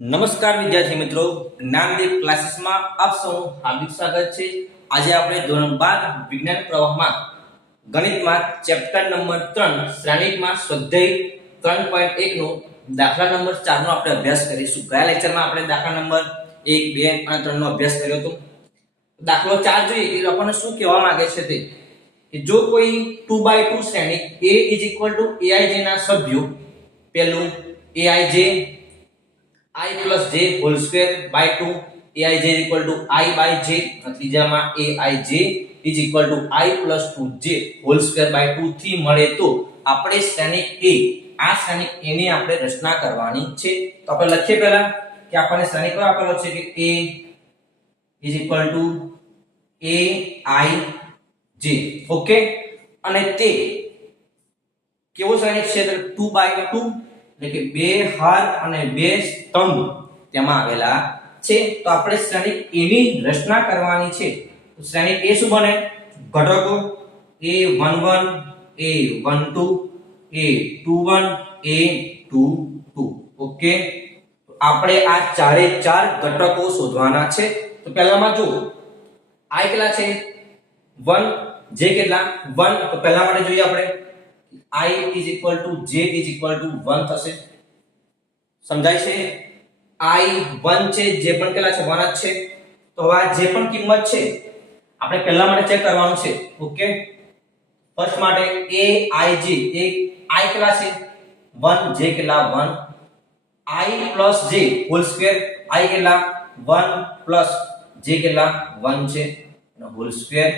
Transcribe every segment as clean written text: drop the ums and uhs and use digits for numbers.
નમસ્કાર વિદ્યાર્થી મિત્રો, જ્ઞાનદીપ ક્લાસીસમાં આપ સૌનું હાર્દિક સ્વાગત છે। આજે આપણે ધોરણ 12 વિજ્ઞાન પ્રવાહમાં ગણિતમાં ચેપ્ટર નંબર 3 શ્રેણિકમાં સ્વાધ્યાય 3.1 નો દાખલા નંબર 4 નો આપણે અભ્યાસ કરીશું। ગયા લેક્ચરમાં આપણે દાખલા નંબર 1, 2 અને 3 નો અભ્યાસ કર્યો હતો। દાખલો 4 જોઈએ એ આપણને શું કહેવા માંગે છે તે કે જો કોઈ 2/2 શ્રેણિક a aij ના સભ્યો પહેલું aij I plus j whole square by 2 aij is equal to I by j અને ત્રીજામાં aij is equal to I plus 2j whole square by 2 થી મળે તો આપણે શ્રેણિક a આ શ્રેણિક a ની આપણે રચના કરવાની છે। તો આપણે લખીએ પહેલા કે આપણને શ્રેણિક આપેલો છે કે a is equal to aij okay. અને તે કેવો શ્રેણિક છે તો 2/2 એટલે કે બે હાર અને બે સ્તંભ તેમાં આવેલા છે। તો આપણે શ્રેણિક a ની રચના કરવાની છે। તો શ્રેણિક a શું બને? ઘટકો a11 a12 a21 a22 okay. તો આપણે આ ચારે ચાર ઘટકો શોધવાના છે। તો પહેલામાં જો i કેટલા છે 1 j કેટલા 1 તો પહેલા માટે જોઈએ આપણે I is equal to j is equal to 1 થશે। સમજાય છે? I 1 છે, j પણ કેટલા છે 1 જ છે। તો હવે આ જે પણ કિંમત છે આપણે પહેલા માટે ચેક કરવાનું છે ઓકે। ફર્સ્ટ માટે aij એ I કેટલા છે 1 j કેટલા 1 I plus j whole square I કેટલા 1 plus j કેટલા 1 છે અને whole square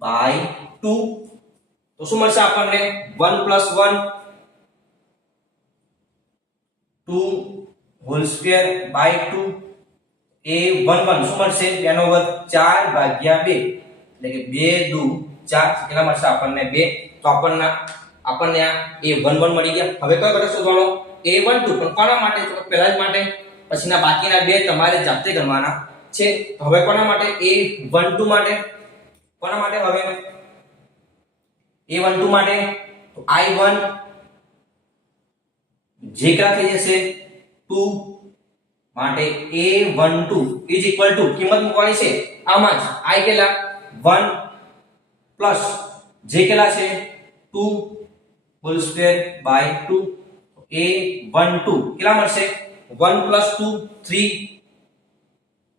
by 2 તો શું મળશે આપણને 1 plus 1 2 whole square by 2 a11 શું મળશે તેનો વર્ગ 4 ભાગ્યા 2 એટલે કે 2 2 4 કેટલા મળશે આપણને 2 તો આપણને આ a11 મળી ગયા। હવે કયો ઘટક શોધવાનો a12 પણ કોના માટે તો પહેલા જ માટે પછીના બાકીના બે તમારે જાતે ગણવાના છે। તો હવે કોના માટે a12 માટે કોના માટે હવે a12 માટે તો I1 j કેટલા થઈ જશે 2 માટે a12 is equal to કિંમત મૂકવાની છે આમાં જ I કેટલા 1 plus j કેટલા છે 2 whole square by 2 a12 કેટલા મળશે 1 plus 2 3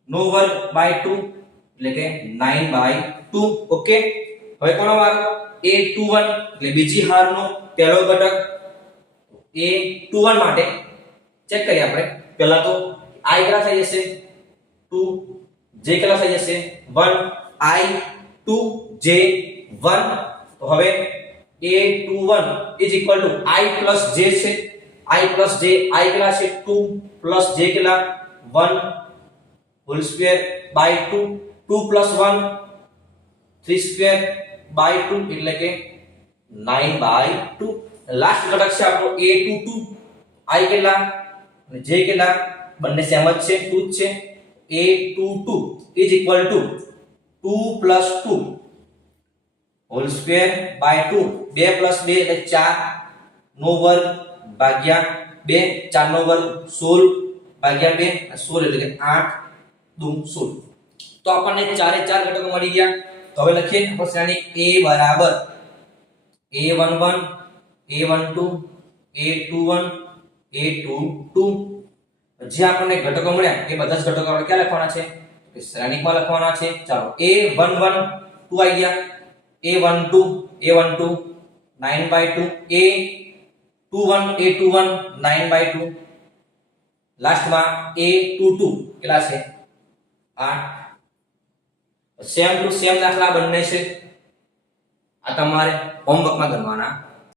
નો વર્ગ by 2 એટલે કે 9 by 2 ઓકે। હવે કોનો વારો a21 એટલે બીજી હારનો પહેલો ઘટક a21 માટે ચેક કરીએ આપણે પહેલા તો I કેટલા થઈ જશે 2 j કેટલા થઈ જશે 1 I 2 j 1 તો હવે a21 is equal to I plus j છે I plus j I કેટલા છે 2 plus j કેટલા 1 whole square by 2 2 plus 1 3 square by 2 એટલે કે 9 by 2 લાસ્ટ ઘટક છે આપણો a22 I કેટલા અને j કેટલા બંને સેમ જ છે 2 જ છે a22 is equal to 2 plus 2 whole square by 2 2 plus 2 એટલે 4 નો વર્ગ ભાગ્યા 2 4 નો વર્ગ 16 ભાગ્યા 2 16 એટલે કે 8 2 16 તો આપણને ચારે ચાર ઘટકો મળી ગયા। તો હવે લખીએ આપણે શ્રેણિક a બરાબર a11 a12 a21 a22 જે આપણને ઘટકો મળ્યા એ બધા જ ઘટકો આપણે ક્યાં લખવાના છે કે શ્રેણિકમાં લખવાના છે। ચાલો a11 2 આવી ગયા a12 9 by 2 a21 9 by 2 લાસ્ટમાં a22 કેટલા છે 8 સેમ ટુ સેમ દાખલા બંને છે આ તમારે હોમવર્કમાં કરવાના